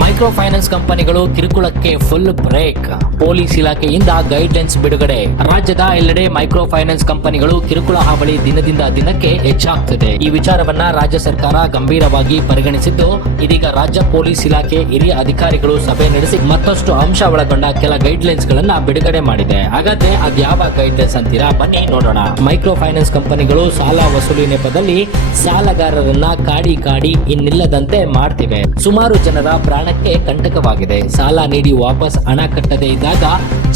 Micro finance ಕಂಪನಿಗಳು ಕಿರುಕುಳಕ್ಕೆ full break police ಇಲಾಖೆಯಿಂದ ಗೈಡ್ಲೈನ್ಸ್ ಬಿಡುಗಡೆ. ರಾಜ್ಯದ ಎಲ್ಲೆಡೆ ಮೈಕ್ರೋ ಫೈನಾನ್ಸ್ ಕಂಪನಿಗಳು ಕಿರುಕುಳ ಹಾವಳಿ ದಿನದಿಂದ ದಿನಕ್ಕೆ ಹೆಚ್ಚಾಗ್ತಿದೆ. ಈ ವಿಚಾರವನ್ನ ರಾಜ್ಯ ಸರ್ಕಾರ ಗಂಭೀರವಾಗಿ ಪರಿಗಣಿಸಿದ್ದು, ಇದೀಗ ರಾಜ್ಯ ಪೊಲೀಸ್ ಇಲಾಖೆ ಹಿರಿಯ ಅಧಿಕಾರಿಗಳು ಸಭೆ ನಡೆಸಿ ಮತ್ತಷ್ಟು ಅಂಶ ಒಳಗೊಂಡ ಕೆಲ ಗೈಡ್ಲೈನ್ಸ್ ಗಳನ್ನ ಬಿಡುಗಡೆ ಮಾಡಿದೆ. ಹಾಗಾದ್ರೆ ಅದ್ಯಾವ ಗೈಡ್ಲೈನ್ಸ್ ಅಂತೀರಾ? ಬನ್ನಿ ನೋಡೋಣ. ಮೈಕ್ರೋ ಫೈನಾನ್ಸ್ ಕಂಪನಿಗಳು ಸಾಲ ವಸೂಲಿ ನೆಪದಲ್ಲಿ ಸಾಲಗಾರರನ್ನ ಕಾಡಿ ಕಾಡಿ ಇನ್ನಿಲ್ಲದಂತೆ ಮಾಡ್ತಿವೆ. ಸುಮಾರು ಜನರ ಪ್ರಾಣಕ್ಕೆ ಕಂಟಕವಾಗಿದೆ. ಸಾಲ ನೀಡಿ ವಾಪಸ್ ಹಣ ಕಟ್ಟದೇ ಇದ್ದಾಗ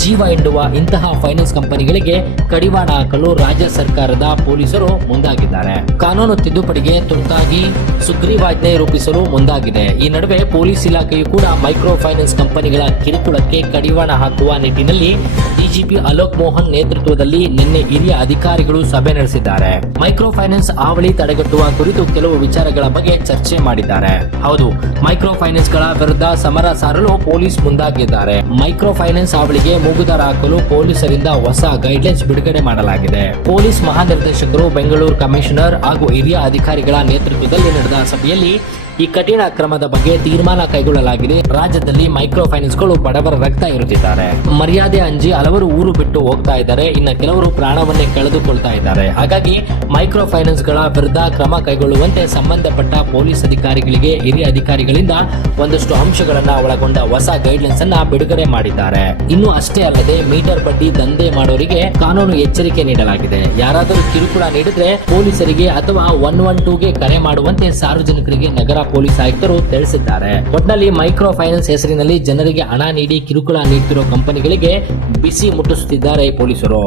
ಜೀವ ಎಂಡುವ ಇಂತಹ ಫೈನಾನ್ಸ್ ಕಂಪನಿಗಳಿಗೆ ಕಡಿವಾಣ ಹಾಕಲು ರಾಜ್ಯ ಸರ್ಕಾರದ ಪೊಲೀಸರು ಮುಂದಾಗಿದ್ದಾರೆ. ಕಾನೂನು ತಿದ್ದುಪಡಿಗೆ ತುರ್ತಾಗಿ ಸುಗ್ರೀವಾಜ್ಞೆ ರೂಪಿಸಲು ಮುಂದಾಗಿದೆ. ಈ ನಡುವೆ ಪೊಲೀಸ್ ಇಲಾಖೆಯು ಕೂಡ ಮೈಕ್ರೋ ಫೈನಾನ್ಸ್ ಕಂಪನಿಗಳ ಕಿರುಕುಳಕ್ಕೆ ಕಡಿವಾಣ ಹಾಕುವ ನಿಟ್ಟಿನಲ್ಲಿ ಡಿಜಿಪಿ ಅಲೋಕ್ ಮೋಹನ್ ನೇತೃತ್ವದಲ್ಲಿ ನಿನ್ನೆ ಹಿರಿಯ ಅಧಿಕಾರಿಗಳು ಸಭೆ ನಡೆಸಿದ್ದಾರೆ. ಮೈಕ್ರೋ ಫೈನಾನ್ಸ್ ಆವಳಿ ತಡೆಗಟ್ಟುವ ಕುರಿತು ಕೆಲವು ವಿಚಾರಗಳ ಬಗ್ಗೆ ಚರ್ಚೆ ಮಾಡಿದ್ದಾರೆ. ಹೌದು ಮೈಕ್ರೋ ಫೈನಾನ್ಸ್ಗಳ ವಿರುದ್ಧ ಸಮರ ಸಾರಲು ಪೊಲೀಸ್ ಮುಂದಾಗಿದ್ದಾರೆ. ಮೈಕ್ರೋ ಫೈನಾನ್ಸ್ ಹಾವಳಿಗೆ ಮೂಗುದಾರ ಹಾಕಲು ಪೊಲೀಸರಿಂದ ಹೊಸ ಗೈಡ್ಲೈನ್ಸ್ ಬಿಡುಗಡೆ ಮಾಡಲಾಗಿದೆ. ಪೊಲೀಸ್ ಮಹಾನಿರ್ದೇಶಕರು, ಬೆಂಗಳೂರು ಕಮಿಷನರ್ ಹಾಗೂ ಹಿರಿಯ ಅಧಿಕಾರಿಗಳ ನೇತೃತ್ವದಲ್ಲಿ ನಡೆದ ಸಭೆಯಲ್ಲಿ ಈ ಕಠಿಣ ಕ್ರಮದ ಬಗ್ಗೆ ತೀರ್ಮಾನ ಕೈಗೊಳ್ಳಲಾಗಿದೆ. ರಾಜ್ಯದಲ್ಲಿ ಮೈಕ್ರೋ ಫೈನಾನ್ಸ್ಗಳು ಬಡವರ ರಕ್ತ ಇರುತ್ತಿದ್ದಾರೆ. ಮರ್ಯಾದೆ ಅಂಜಿ ಹಲವರು ಊರು ಬಿಟ್ಟು ಹೋಗ್ತಾ ಇದ್ದಾರೆ. ಇನ್ನು ಕೆಲವರು ಪ್ರಾಣವನ್ನೇ ಕಳೆದುಕೊಳ್ತಾ ಇದ್ದಾರೆ. ಹಾಗಾಗಿ ಮೈಕ್ರೋ ಫೈನಾನ್ಸ್ಗಳ ವಿರುದ್ಧ ಕ್ರಮ ಕೈಗೊಳ್ಳುವಂತೆ ಸಂಬಂಧಪಟ್ಟ ಪೊಲೀಸ್ ಅಧಿಕಾರಿಗಳಿಗೆ ಹಿರಿಯ ಅಧಿಕಾರಿಗಳಿಂದ ಒಂದಷ್ಟು ಅಂಶಗಳನ್ನ ಒಳಗೊಂಡ ಹೊಸ ಗೈಡ್ಲೈನ್ಸ್ ಅನ್ನ ಬಿಡುಗಡೆ ಮಾಡಿದ್ದಾರೆ. ಇನ್ನು ಅಷ್ಟೇ ಅಲ್ಲದೆ ಮೀಟರ್ ಬಡ್ಡಿ ದಂಧೆ ಮಾಡೋರಿಗೆ ಕಾನೂನು ಎಚ್ಚರಿಕೆ ನೀಡಲಾಗಿದೆ. ಯಾರಾದರೂ ಕಿರುಕುಳ ನೀಡಿದ್ರೆ ಪೊಲೀಸರಿಗೆ ಅಥವಾ ಒನ್ ಒನ್ ಟೂಗೆ ಕರೆ ಮಾಡುವಂತೆ ಸಾರ್ವಜನಿಕರಿಗೆ ನಗರ ಪೊಲೀಸ್ ಆಯುಕ್ತರು ತಿಳಿಸಿದ್ದಾರೆ. ಒಟ್ನಲ್ಲಿ ಮೈಕ್ರೋ ಫೈನಾನ್ಸ್ ಹೆಸರಿನಲ್ಲಿ ಜನರಿಗೆ ಹಣ ನೀಡಿ ಕಿರುಕುಳ ನೀಡುತ್ತಿರುವ ಕಂಪನಿಗಳಿಗೆ ಬಿಸಿ ಮುಟ್ಟಿಸುತ್ತಿದ್ದಾರೆ ಪೊಲೀಸರು.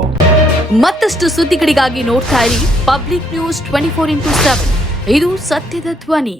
ಮತ್ತಷ್ಟು ಸುದ್ದಿಗಳಿಗಾಗಿ ನೋಡ್ತಾ ಇರಿ public news twenty four into seven. ಇದು ಸತ್ಯದ ಧ್ವನಿ.